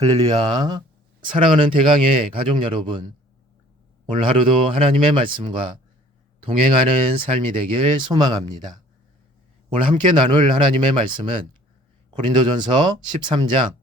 할렐루야. 사랑하는 대강의 가족 여러분, 오늘 하루도 하나님의 말씀과 동행하는 삶이 되길 소망합니다. 오늘 함께 나눌 하나님의 말씀은 고린도전서 13장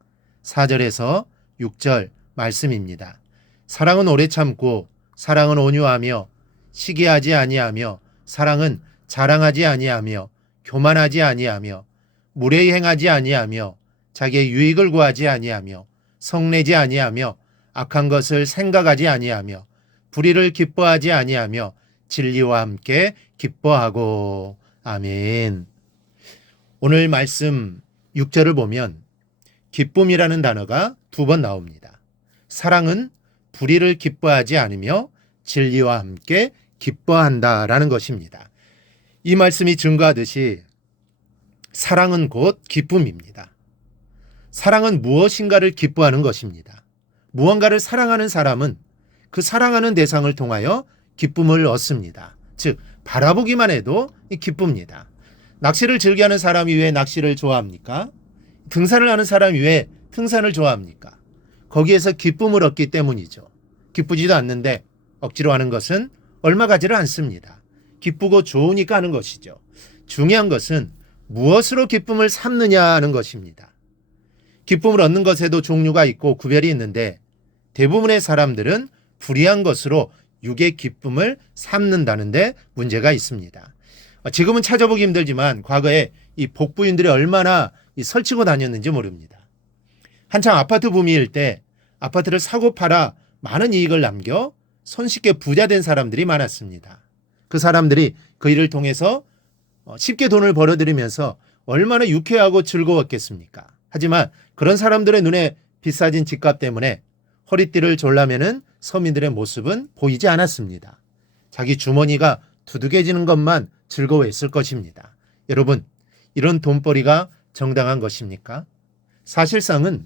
4절에서 6절 말씀입니다. 사랑은 오래 참고 사랑은 온유하며 시기하지 아니하며 사랑은 자랑하지 아니하며 교만하지 아니하며 무례히 행하지 아니하며 자기의 유익을 구하지 아니하며 성내지 아니하며 악한 것을 생각하지 아니하며 불의를 기뻐하지 아니하며 진리와 함께 기뻐하고. 아멘. 오늘 말씀 6절을 보면 기쁨이라는 단어가 2번 나옵니다. 사랑은 불의를 기뻐하지 않으며 진리와 함께 기뻐한다라는 것입니다. 이 말씀이 증거하듯이 사랑은 곧 기쁨입니다. 사랑은 무엇인가를 기뻐하는 것입니다. 무언가를 사랑하는 사람은 그 사랑하는 대상을 통하여 기쁨을 얻습니다. 즉 바라보기만 해도 기쁩니다. 낚시를 즐겨하는 사람이 왜 낚시를 좋아합니까? 등산을 하는 사람이 왜 등산을 좋아합니까? 거기에서 기쁨을 얻기 때문이죠. 기쁘지도 않는데 억지로 하는 것은 얼마 가지를 않습니다. 기쁘고 좋으니까 하는 것이죠. 중요한 것은 무엇으로 기쁨을 삼느냐 하는 것입니다. 기쁨을 얻는 것에도 종류가 있고 구별이 있는데 대부분의 사람들은 불의한 것으로 육의 기쁨을 삼는다는데 문제가 있습니다. 지금은 찾아보기 힘들지만 과거에 이 복부인들이 얼마나 설치고 다녔는지 모릅니다. 한창 아파트 붐일 때 아파트를 사고 팔아 많은 이익을 남겨 손쉽게 부자 된 사람들이 많았습니다. 그 사람들이 그 일을 통해서 쉽게 돈을 벌어들이면서 얼마나 유쾌하고 즐거웠겠습니까? 하지만 그런 사람들의 눈에 비싸진 집값 때문에 허리띠를 졸라매는 서민들의 모습은 보이지 않았습니다. 자기 주머니가 두둑해지는 것만 즐거워했을 것입니다. 여러분, 이런 돈벌이가 정당한 것입니까? 사실상은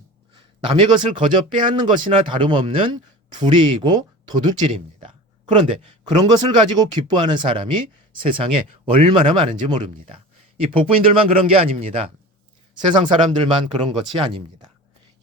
남의 것을 거저 빼앗는 것이나 다름없는 불의이고 도둑질입니다. 그런데 그런 것을 가지고 기뻐하는 사람이 세상에 얼마나 많은지 모릅니다. 이 복부인들만 그런 게 아닙니다. 세상 사람들만 그런 것이 아닙니다.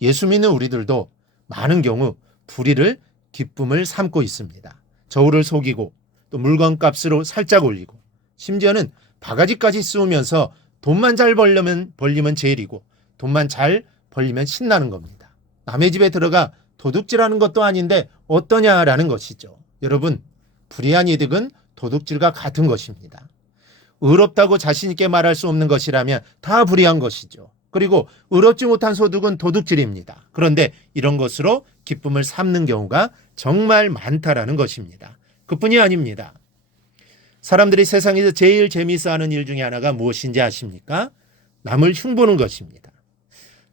예수 믿는 우리들도 많은 경우 불의를 기쁨을 삼고 있습니다. 저울을 속이고 또 물건값으로 살짝 올리고 심지어는 바가지까지 씌우면서 돈만 잘 벌리면 제일이고 돈만 잘 벌리면 신나는 겁니다. 남의 집에 들어가 도둑질하는 것도 아닌데 어떠냐라는 것이죠. 여러분, 불의한 이득은 도둑질과 같은 것입니다. 의롭다고 자신 있게 말할 수 없는 것이라면 다 불의한 것이죠. 그리고 의롭지 못한 소득은 도둑질입니다. 그런데 이런 것으로 기쁨을 삼는 경우가 정말 많다라는 것입니다. 그뿐이 아닙니다. 사람들이 세상에서 제일 재미있어하는 일 중에 하나가 무엇인지 아십니까? 남을 흉보는 것입니다.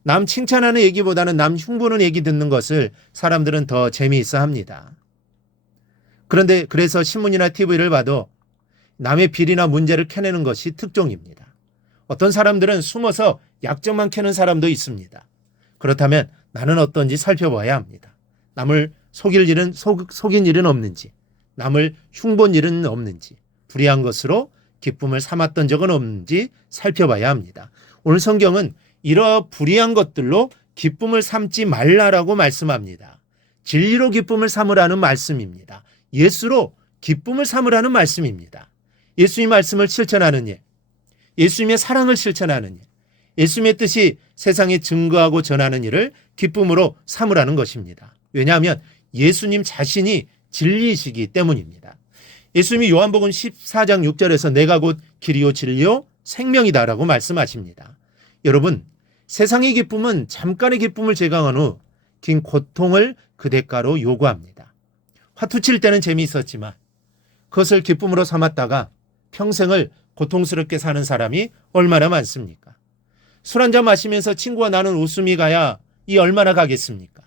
남 칭찬하는 얘기보다는 남 흉보는 얘기 듣는 것을 사람들은 더 재미있어합니다. 그런데 그래서 신문이나 TV를 봐도 남의 비리나 문제를 캐내는 것이 특종입니다. 어떤 사람들은 숨어서 약점만 캐는 사람도 있습니다. 그렇다면 나는 어떤지 살펴봐야 합니다. 남을 속인 일은 없는지, 남을 흉본 일은 없는지, 불의한 것으로 기쁨을 삼았던 적은 없는지 살펴봐야 합니다. 오늘 성경은 이러한 불의한 것들로 기쁨을 삼지 말라라고 말씀합니다. 진리로 기쁨을 삼으라는 말씀입니다. 예수로 기쁨을 삼으라는 말씀입니다. 예수님의 말씀을 실천하는 일, 예수님의 사랑을 실천하는 일, 예수님의 뜻이 세상에 증거하고 전하는 일을 기쁨으로 삼으라는 것입니다. 왜냐하면 예수님 자신이 진리이시기 때문입니다. 예수님이 요한복음 14장 6절에서 내가 곧 길이요 진리요 생명이다라고 말씀하십니다. 여러분, 세상의 기쁨은 잠깐의 기쁨을 제공한 후 긴 고통을 그 대가로 요구합니다. 화투 칠 때는 재미있었지만 그것을 기쁨으로 삼았다가 평생을 고통스럽게 사는 사람이 얼마나 많습니까? 술 한잔 마시면서 친구와 나눈 웃음이 가야 이 얼마나 가겠습니까?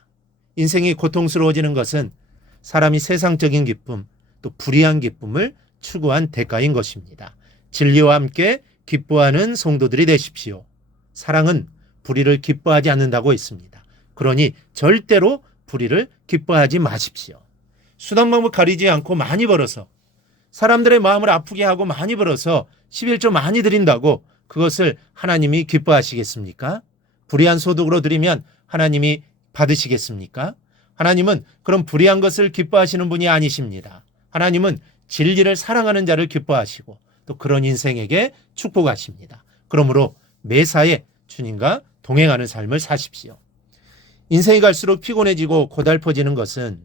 인생이 고통스러워지는 것은 사람이 세상적인 기쁨, 또 불의한 기쁨을 추구한 대가인 것입니다. 진리와 함께 기뻐하는 성도들이 되십시오. 사랑은 불의를 기뻐하지 않는다고 했습니다. 그러니 절대로 불의를 기뻐하지 마십시오. 수단 방법 가리지 않고 많이 벌어서 사람들의 마음을 아프게 하고 많이 벌어서 11조 많이 드린다고 그것을 하나님이 기뻐하시겠습니까? 불의한 소득으로 드리면 하나님이 받으시겠습니까? 하나님은 그런 불의한 것을 기뻐하시는 분이 아니십니다. 하나님은 진리를 사랑하는 자를 기뻐하시고 또 그런 인생에게 축복하십니다. 그러므로 매사에 주님과 동행하는 삶을 사십시오. 인생이 갈수록 피곤해지고 고달퍼지는 것은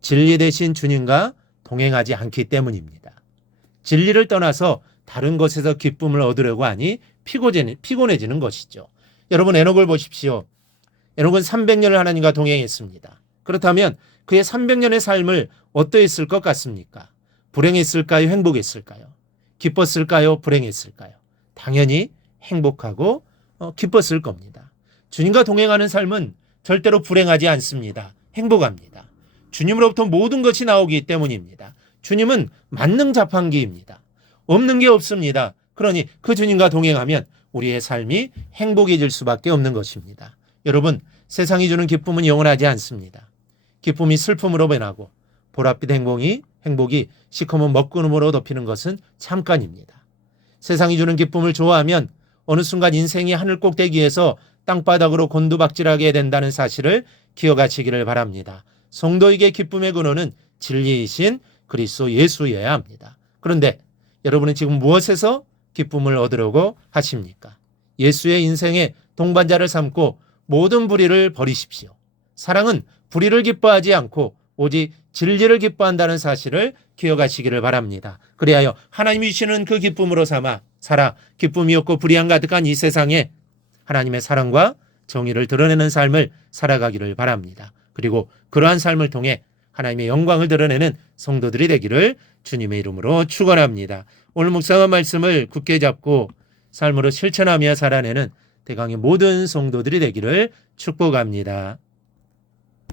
진리 대신 주님과 동행하지 않기 때문입니다. 진리를 떠나서 다른 것에서 기쁨을 얻으려고 하니 피곤해지는 것이죠. 여러분, 에녹을 보십시오. 에녹은 300년을 하나님과 동행했습니다. 그렇다면 그의 300년의 삶을 어떠했을 것 같습니까? 불행했을까요? 행복했을까요? 기뻤을까요? 불행했을까요? 당연히 행복하고 기뻤을 겁니다. 주님과 동행하는 삶은 절대로 불행하지 않습니다. 행복합니다. 주님으로부터 모든 것이 나오기 때문입니다. 주님은 만능자판기입니다. 없는 게 없습니다. 그러니 그 주님과 동행하면 우리의 삶이 행복해질 수밖에 없는 것입니다. 여러분, 세상이 주는 기쁨은 영원하지 않습니다. 기쁨이 슬픔으로 변하고 보랏빛 행복이 시커먼 먹구름으로 덮이는 것은 잠깐입니다. 세상이 주는 기쁨을 좋아하면 어느 순간 인생이 하늘 꼭대기에서 땅바닥으로 곤두박질하게 된다는 사실을 기억하시기를 바랍니다. 성도에게 기쁨의 근원은 진리이신 그리스도 예수여야 합니다. 그런데 여러분은 지금 무엇에서 기쁨을 얻으려고 하십니까? 예수의 인생의 동반자를 삼고 모든 불의를 버리십시오. 사랑은 불의를 기뻐하지 않고 오직 진리를 기뻐한다는 사실을 기억하시기를 바랍니다. 그리하여 하나님이 주시는 그 기쁨으로 살아 기쁨이 없고 불의함 가득한 이 세상에 하나님의 사랑과 정의를 드러내는 삶을 살아가기를 바랍니다. 그리고 그러한 삶을 통해 하나님의 영광을 드러내는 성도들이 되기를 주님의 이름으로 축원합니다. 오늘 묵상한 말씀을 굳게 잡고 삶으로 실천하며 살아내는 대강의 모든 성도들이 되기를 축복합니다.